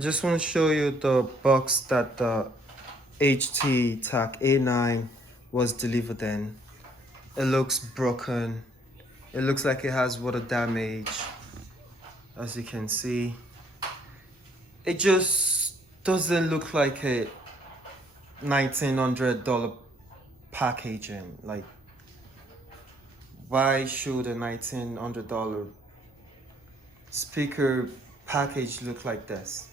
I just want to show you the box that the HT-A9 was delivered in. It looks broken. It looks like it has water damage. As you can see, it just doesn't look like a $1,900 packaging. Like, why should a $1,900 speaker package look like this?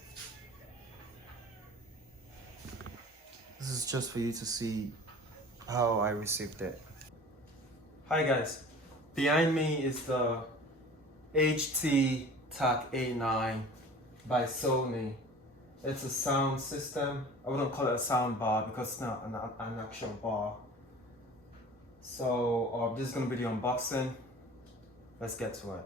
This is just for you to see how I received it. Hi guys, behind me is the HT-A9 by Sony. It's a sound system. I wouldn't call it a sound bar because it's not an actual bar. So this is going to be the unboxing. Let's get to it.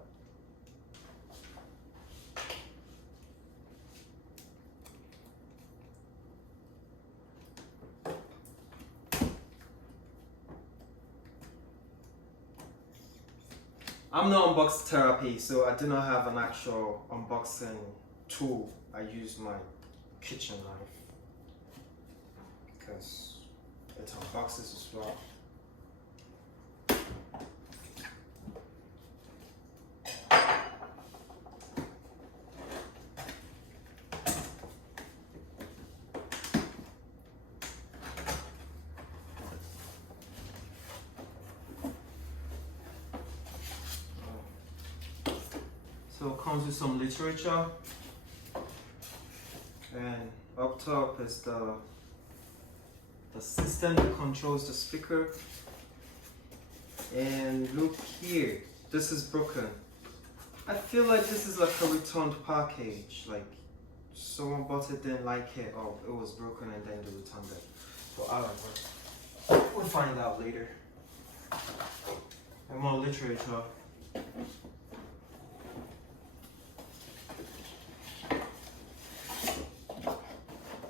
I'm not unbox therapy, so I do not have an actual unboxing tool. I use my kitchen knife because it unboxes as well. So it comes with some literature, and up top is the system that controls the speaker. And look here, this is broken. I feel like this is like a returned package, like someone bought it, didn't like it, or it was broken and then they returned it. So I don't know, we'll find out later. And more literature.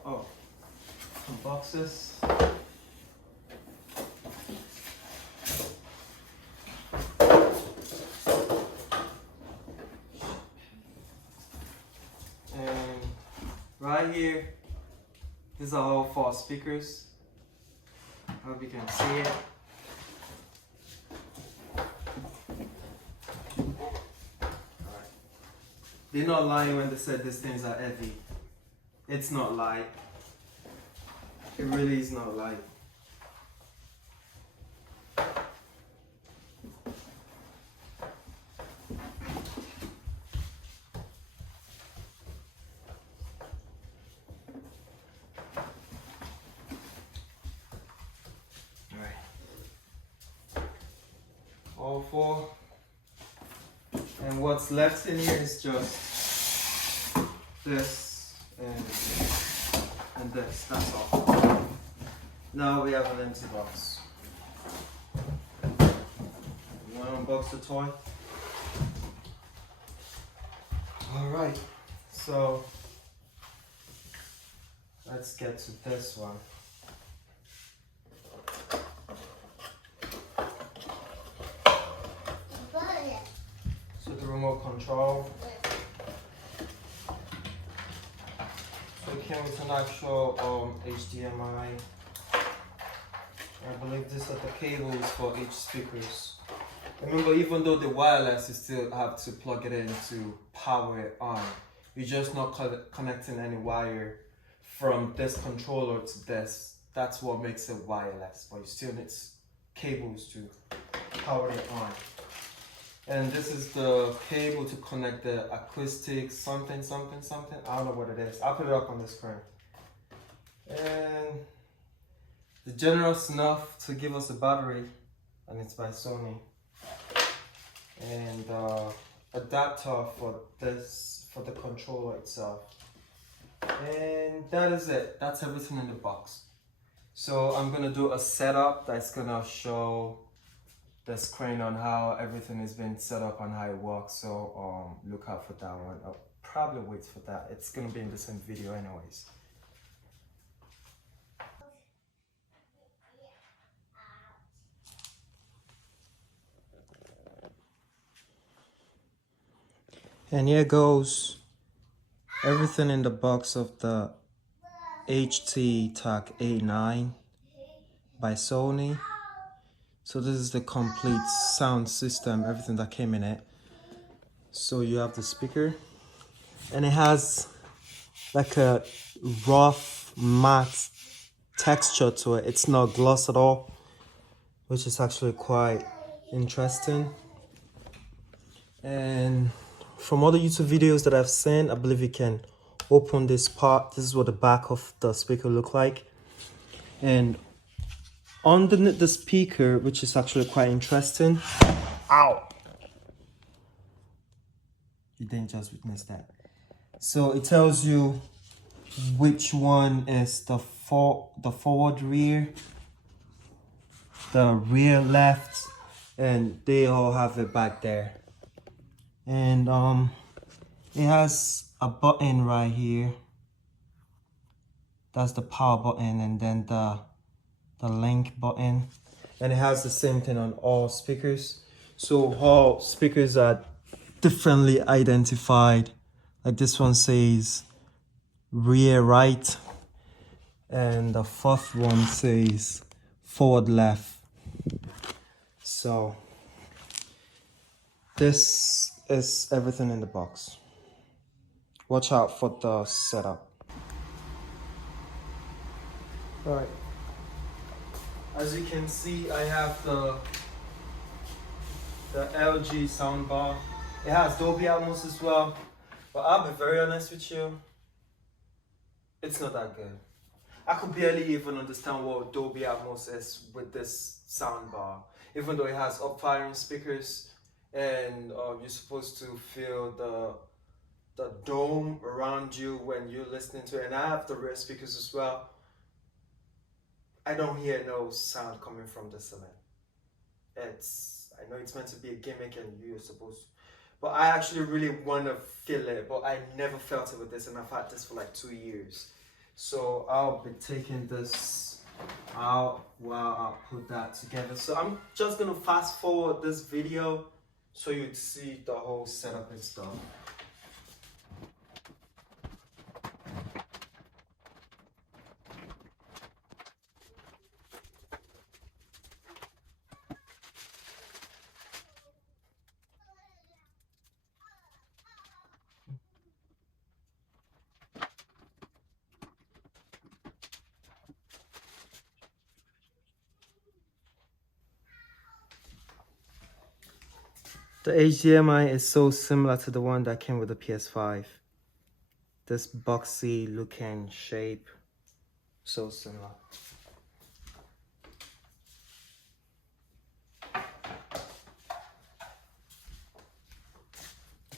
Oh, some boxes. And right here, these are all 4 speakers. I hope you can see it. Alright. They're not lying when they said these things are heavy. It's not light. It really is not light. All 4, and what's left in here is just this and this. That's all. Now we have an empty box. You want to unbox the toy? All right, so let's get to this one. So the remote control. So it came with an actual HDMI. I believe these are the cables for each speakers. Remember, even though the wireless, you still have to plug it in to power it on. You're just not connecting any wire from this controller to this. That's what makes it wireless, but you still need cables to power it on. And this is the cable to connect the acoustic something. I don't know what it is. I'll put it up on the screen. And the generous enough to give us a battery, and it's by Sony. And adapter for this, for the controller itself. And that is it. That's everything in the box. So I'm gonna do a setup that's gonna show the screen on how everything is being set up and how it works. So look out for that one. I'll probably wait for that. It's gonna be in the same video anyways. And here goes Everything in the box of the HT-A9 by Sony. So this is the complete sound system, everything that came in it. So you have the speaker, and it has like a rough matte texture to it. It's not gloss at all, which is actually quite interesting. And from other YouTube videos that I've seen, I believe you can open this part. This is what the back of the speaker look like. And underneath the speaker, which is actually quite interesting. Ow! You didn't just witness that. So it tells you which one is the forward rear, the rear left, and they all have it back there. And it has a button right here. That's the power button, and then the link button. And it has the same thing on all speakers. So all speakers are differently identified. Like this one says rear right, and the fourth one says forward left. So this is everything in the box. Watch out for the setup. All right. As you can see, I have the LG soundbar. It has Dolby Atmos as well, but I'll be very honest with you, it's not that good. I could barely even understand what Dolby Atmos is with this soundbar, even though it has up-firing speakers, and you're supposed to feel the dome around you when you're listening to it, and I have the rear speakers as well. I don't hear no sound coming from the ceiling. I know it's meant to be a gimmick and you're supposed to, but I actually really want to feel it, but I never felt it with this, and I've had this for like 2 years. So I'll be taking this out while I put that together. So I'm just gonna fast forward this video so you'd see the whole setup and stuff. The HDMI is so similar to the one that came with the PS5. This boxy looking shape, so similar.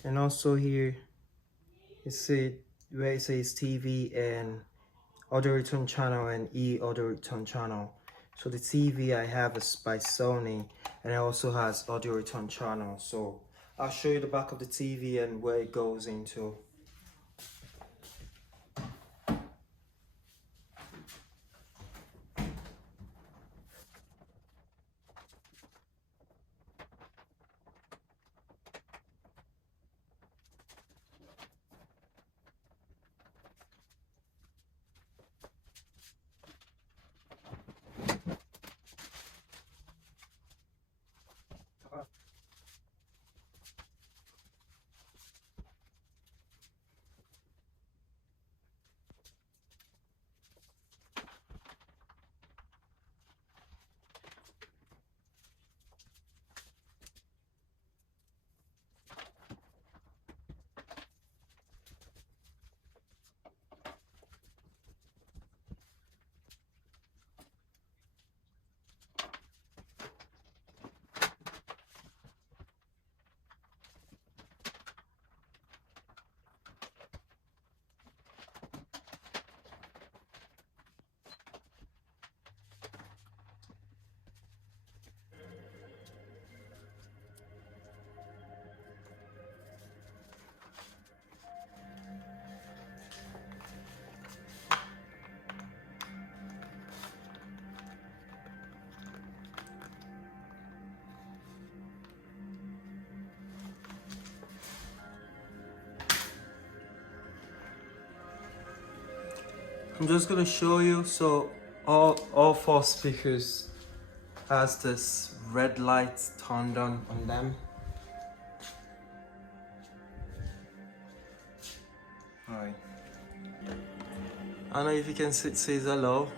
And also here, you see where it says TV and audio return channel and audio return channel. So the TV I have is by Sony, and it also has audio return channel. So I'll show you the back of the TV and where it goes into. I'm just gonna show you. So all four speakers has this red light turned on them. Alright. I don't know if you can say hello.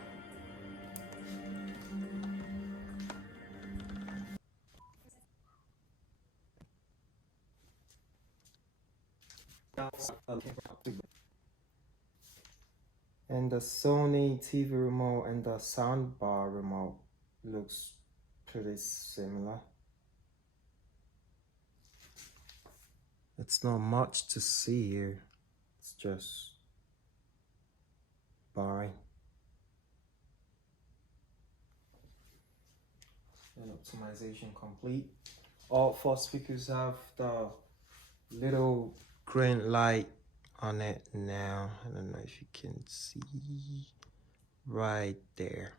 And the Sony TV remote and the soundbar remote looks pretty similar. It's not much to see here. It's just barring. And optimization complete. All four speakers have the little green light on it now. I don't know if you can see right there.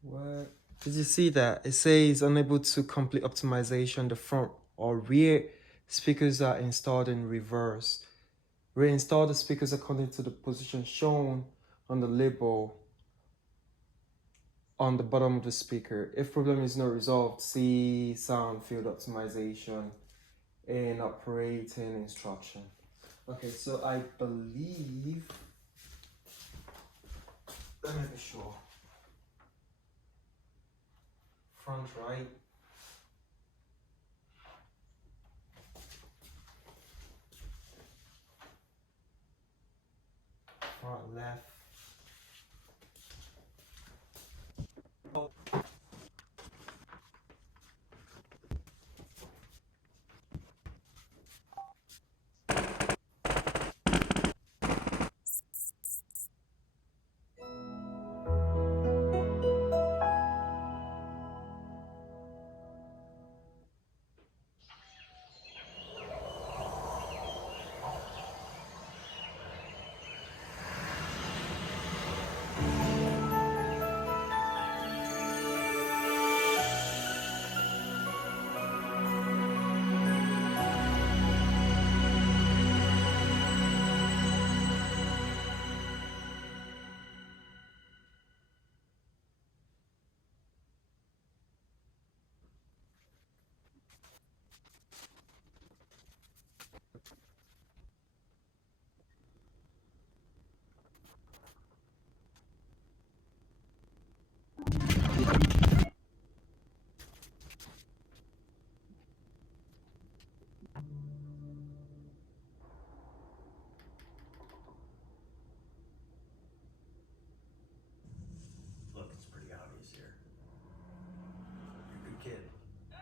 What? Did you see that? It says unable to complete optimization. The front or rear speakers are installed in reverse. Reinstall the speakers according to the position shown on the label on the bottom of the speaker. If problem is not resolved, see sound field optimization in operating instruction. Okay, so I believe, let me be sure. Front right. Front left.